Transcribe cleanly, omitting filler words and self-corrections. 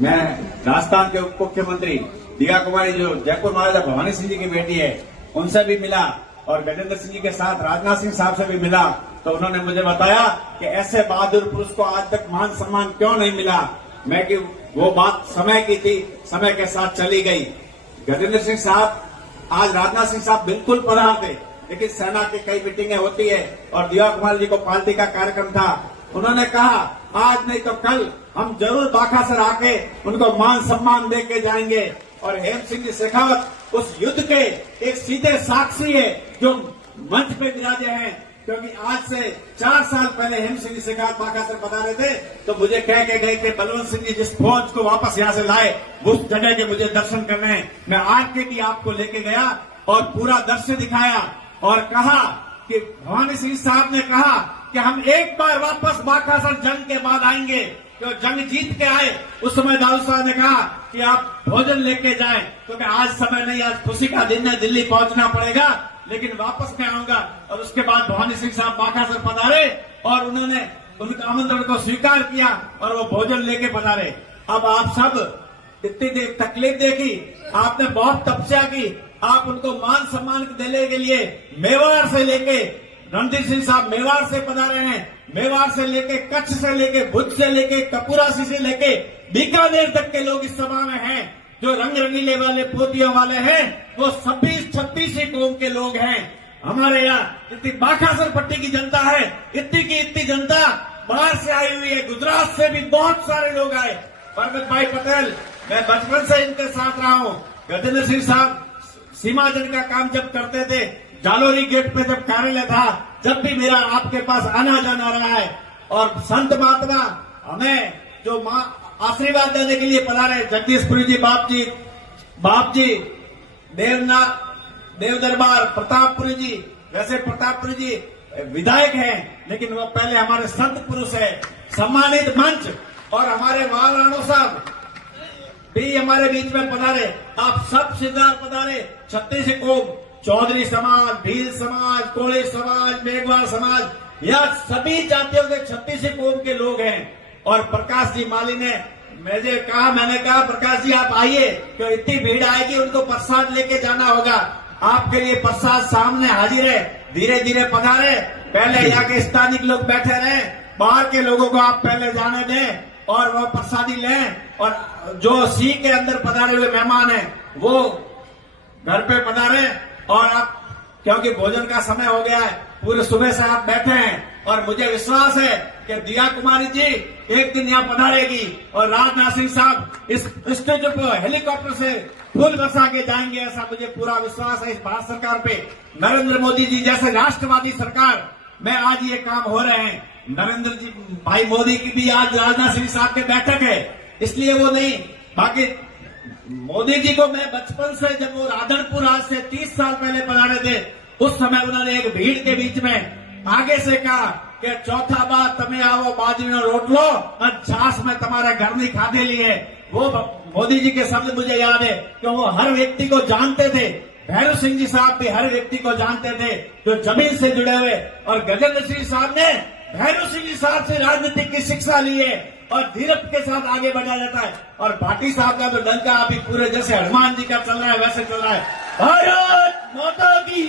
मैं राजस्थान के उप मुख्यमंत्री दिया कुमारी जो जयपुर महाराजा भवानी सिंह जी की बेटी है उनसे भी मिला और गजेंद्र सिंह जी के साथ राजनाथ सिंह साहब से भी मिला। तो उन्होंने मुझे बताया कि ऐसे बहादुर पुरुष को आज तक मान सम्मान क्यों नहीं मिला। मैं कि वो बात समय की थी, समय के साथ चली गई। गजेंद्र सिंह साहब आज राजनाथ सिंह साहब बिल्कुल पधार थे, लेकिन सेना की कई मीटिंगें होती है और दिया कुमार जी को पार्टी का कार्यक्रम था। उन्होंने कहा आज नहीं तो कल हम जरूर बाखासर आके उनको मान सम्मान दे के जाएंगे। और हेम सिंह जी शेखावत उस युद्ध के एक सीधे साक्षी है जो मंच पे विराजे हैं, क्योंकि आज से 4 साल पहले हेम सिंह जी शेखावत बाखासर पधारे थे तो मुझे कह के गए थे बलवंत सिंह जी जिस फौज को वापस यहाँ से लाए उस जगह के मुझे दर्शन करने हैं। मैं आज के भी आपको लेके गया और पूरा दृश्य दिखाया और कहा कि भवानी सिंह साहब ने कहा कि हम एक बार वापस बाखासर जंग के बाद आएंगे। जो जंग जीत के आए उस समय दाऊद साहब ने कहा कि आप भोजन लेके जाएं, क्योंकि आज समय नहीं, आज खुशी का दिन है, दिल्ली पहुंचना पड़ेगा, लेकिन वापस मैं आऊंगा। और उसके बाद भवानी सिंह साहब बाखासर पधारे और उन्होंने उनके आमंत्रण को स्वीकार किया और वो भोजन लेके पधारे। अब आप सब इतनी तकलीफ देखी, आपने बहुत तपस्या की, आप उनको मान सम्मान देने के लिए मेवाड़ से लेके रणधीर सिंह साहब मेवाड़ से पधारे हैं, मेवाड़ से लेके कच्छ से लेके भुज से लेके कपूरासी से लेके बीकानेर तक के लोग इस सभा में हैं। जो रंग रंगीले वाले पोतियों वाले हैं वो 26-26 कौम के लोग हैं। हमारे यहाँ इतनी बाखासर पट्टी की जनता है, इतनी की इतनी जनता बाहर से आई हुई है, गुजरात से भी बहुत सारे लोग आए। परमत भाई पटेल, मैं बचपन से इनके साथ रहा हूँ। गजेंद्र सिंह साहब सीमाजन का काम जब करते थे, जालोरी गेट पे जब कार्यालय था, जब भी मेरा आपके पास आना जाना रहा है। और संत महात्मा हमें जो आशीर्वाद देने के लिए पधारे, जगदीशपुरी जी बाप जी देवनाथ देव दरबार प्रतापपुरी जी, वैसे प्रतापपुरी जी विधायक हैं लेकिन वो पहले हमारे संत पुरुष है, सम्मानित मंच। और हमारे वाल राणो साहब भी हमारे बीच में पधारे, आप सब सिद्धार्थ पधारे। 36 कौम, चौधरी समाज, भील समाज, कोली समाज, मेघवाल समाज, यह सभी जातियों के 36 कौम के लोग हैं। और प्रकाश जी माली ने मैंने कहा प्रकाश जी आप आइए, क्यों इतनी भीड़ आएगी, उनको प्रसाद लेके जाना होगा। आपके लिए प्रसाद सामने हाजिर है, धीरे धीरे पधारे। पहले यहाँ के स्थानीय लोग बैठे रहे, बाहर के लोगों को आप पहले जाने दें और वो प्रसादी लें। और जो सी के अंदर पधारे हुए मेहमान हैं वो घर पे पधारे। और आप, क्योंकि भोजन का समय हो गया है, पूरे सुबह से आप बैठे हैं और मुझे विश्वास है कि दिया कुमारी जी एक दिन यहाँ पधारेगी और राजनाथ सिंह साहब इस स्टेज पर हेलीकॉप्टर से फूल बरसा के जाएंगे, ऐसा मुझे पूरा विश्वास है इस भारत सरकार पे। नरेंद्र मोदी जी जैसे राष्ट्रवादी सरकार में आज ये काम हो रहे हैं। नरेंद्र जी भाई मोदी की भी आज राजनाथ सिंह साहब के बैठक है, इसलिए वो नहीं। बाकी मोदी जी को मैं बचपन से, जब वो राधनपुर आज से 30 साल पहले पधारे थे, उस समय उन्होंने एक भीड़ के बीच में आगे से कहा कि चौथा बात तमें आवो बाजरीनो रोटलो और छाछ में तुम्हारे घर नहीं खाते लिए। वो मोदी जी के शब्द मुझे याद है कि वो हर व्यक्ति को जानते थे। भैरव सिंह जी साहब भी हर व्यक्ति को जानते थे जो जमीन से जुड़े हुए। और गजेंद्र सिंह साहब ने भैरव सिंह जी साहब से राजनीति की शिक्षा ली है और धीरज के साथ आगे बढ़ा जाता है। और भाटी साहब का तो डंका अभी पूरे जैसे हनुमान जी का चल रहा है वैसे चल रहा है। भारत माता की